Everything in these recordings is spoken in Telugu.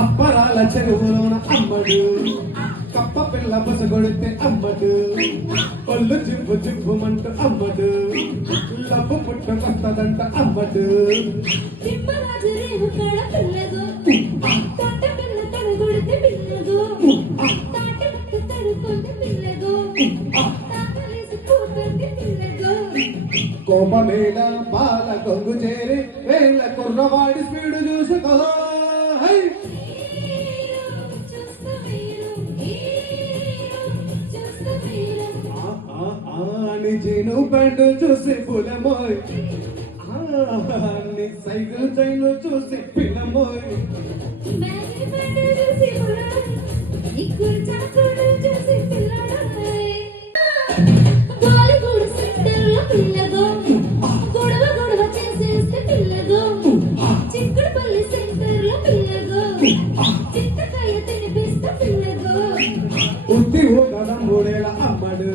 అప్పరాల చెరువులోన అమ్మడు కప్ప పిల్ల బస కొడితే అమ్మడు పళ్ళు జింపు జింపుమంటూ అమ్మడు లబ్బు పుట్టుకొస్తదంట అమ్మడు కోపమేళ బాల కొంగు చేరి వేళ్ళ కుర్రవాడి స్పీడు చూసుకో జీను బండు చూసి పులమోయ్ నీ సైకిల్ చైను చూసి పిల్లమోయ్ ఉత్తి ఊగడం మూడేళ్ళ అమ్మడు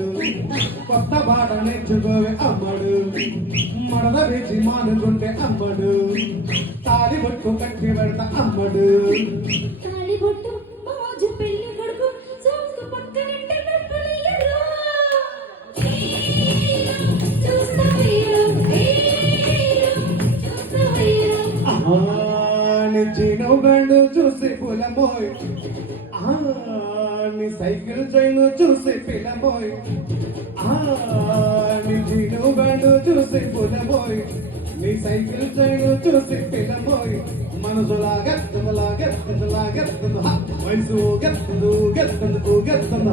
కొత్త పాట నేర్చుకోవే అమ్మడు మడద వేసి మానుకుంటే అమ్మడు తాడి బొట్టు కట్టి పెడతా అమ్మడు జీను బండు చూసి పులమోయ్ నీ సైకిల్ చైను చూసి పిలమోయ్ నీ జీను బండు చూసి పులమోయ్ నీ సైకిల్ చైను చూసి పిలమోయ్ మనసులాగెత్తుంది వయసు ఊగెత్తుంది వణికిస్తుంది